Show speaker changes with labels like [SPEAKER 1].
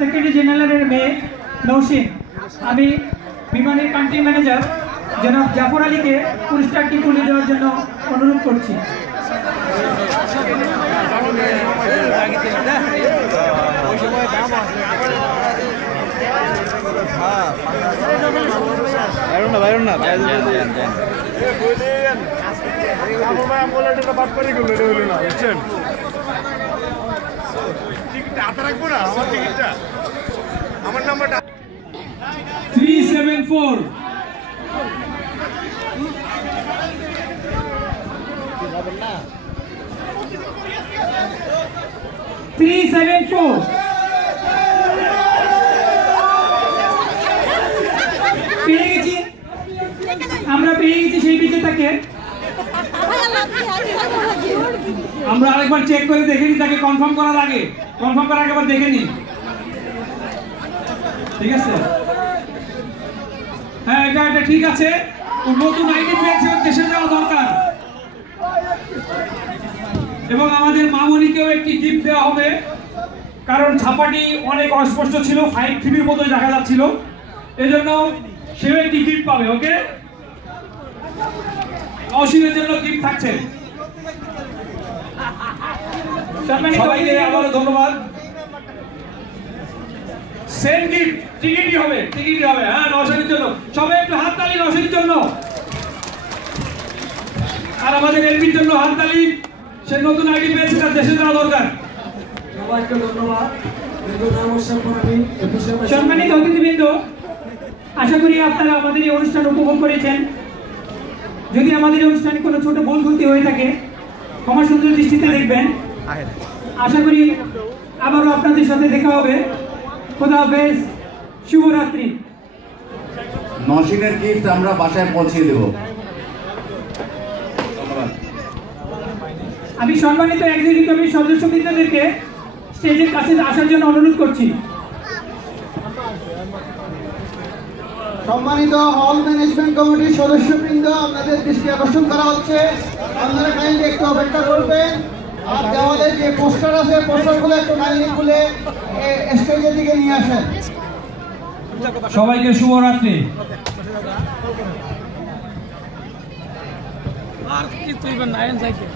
[SPEAKER 1] Secretary জেনারেলের মেয়ে নৌসিন। আমি বিমানের কান্ট্রি ম্যানেজার জনাব জাফর আলীকে পুরস্কারটি তুলে দেওয়ার জন্য অনুরোধ করছি।
[SPEAKER 2] Byron
[SPEAKER 3] three seven four
[SPEAKER 1] three seven four পেয়ে গেছি। আমরা পেয়ে গেছি সেই বিজেতাকে।
[SPEAKER 3] আমরা আরেকবার চেক করে দেখে নিই তাকে কনফার্ম করার আগে। কনফার্ম করার আগে একবার দেখে নিই ঠিক আছে? হ্যাঁ এটা এটা ঠিক আছে। নতুন আইডি পেয়েছে দেশে যাওয়া দরকার। এবং আমাদের মামনিকেও একটি গিফট দেওয়া হবে। কারণ ছাপাটি অনেক অস্পষ্ট ছিল ফাইভ থ্রির মতো দেখা যাচ্ছিল। এজন্য সেও একটি গিফট পাবে ওকে অসীমের জন্য গিফট থাকছে। সবাইকে আবারও ধন্যবাদ। সেম গিফট টিকিটই হবে টিকিটই হবে হ্যাঁ নশানির জন্য। সবাই একটু হাততালি নশানির জন্য। আর আমাদের এলপির জন্য হাততালি সে নতুন আইডি পেয়েছে তার দেশে যাওয়া দরকার।
[SPEAKER 4] সবাইকে ধন্যবাদ।
[SPEAKER 1] সম্মানিত অতিথিবৃন্দ আশা করি আপনারা আমাদের এই অনুষ্ঠান উপভোগ করেছেন। যদি আমাদের অনুষ্ঠানে কোনো ছোট ভুল ত্রুটি হয়ে থাকে ক্ষমা সুন্দর দৃষ্টিতে দেখবেন। আশা করি আবারও আপনাদের সাথে দেখা হবে। খোদা হাফেজ শুভরাত্রি।
[SPEAKER 5] নসিনের গিফট আমরা বাসায় পৌঁছে দেব।
[SPEAKER 1] আমি সম্মানিত এক্সিকিউটিভ সদস্যবৃন্দদেরকে স্টেজের কাছে আসার জন্য অনুরোধ করছি।
[SPEAKER 6] সম্মানিত হল ম্যানেজমেন্ট কমিটির সদস্যবৃন্দ আপনাদের দৃষ্টি আকর্ষণ করা হচ্ছে। আপনারা কাইন্ডলি একটু অপেক্ষা করবেন। আর দেওয়ালে যে পোস্টার আছে পোস্টারগুলো একটু কাইন্ডলি খুলে স্টেজের দিকে নিয়ে আসেন।
[SPEAKER 3] সবাইকে শুভরাত্রি।
[SPEAKER 2] আর কি তুই নাইন সাইকেল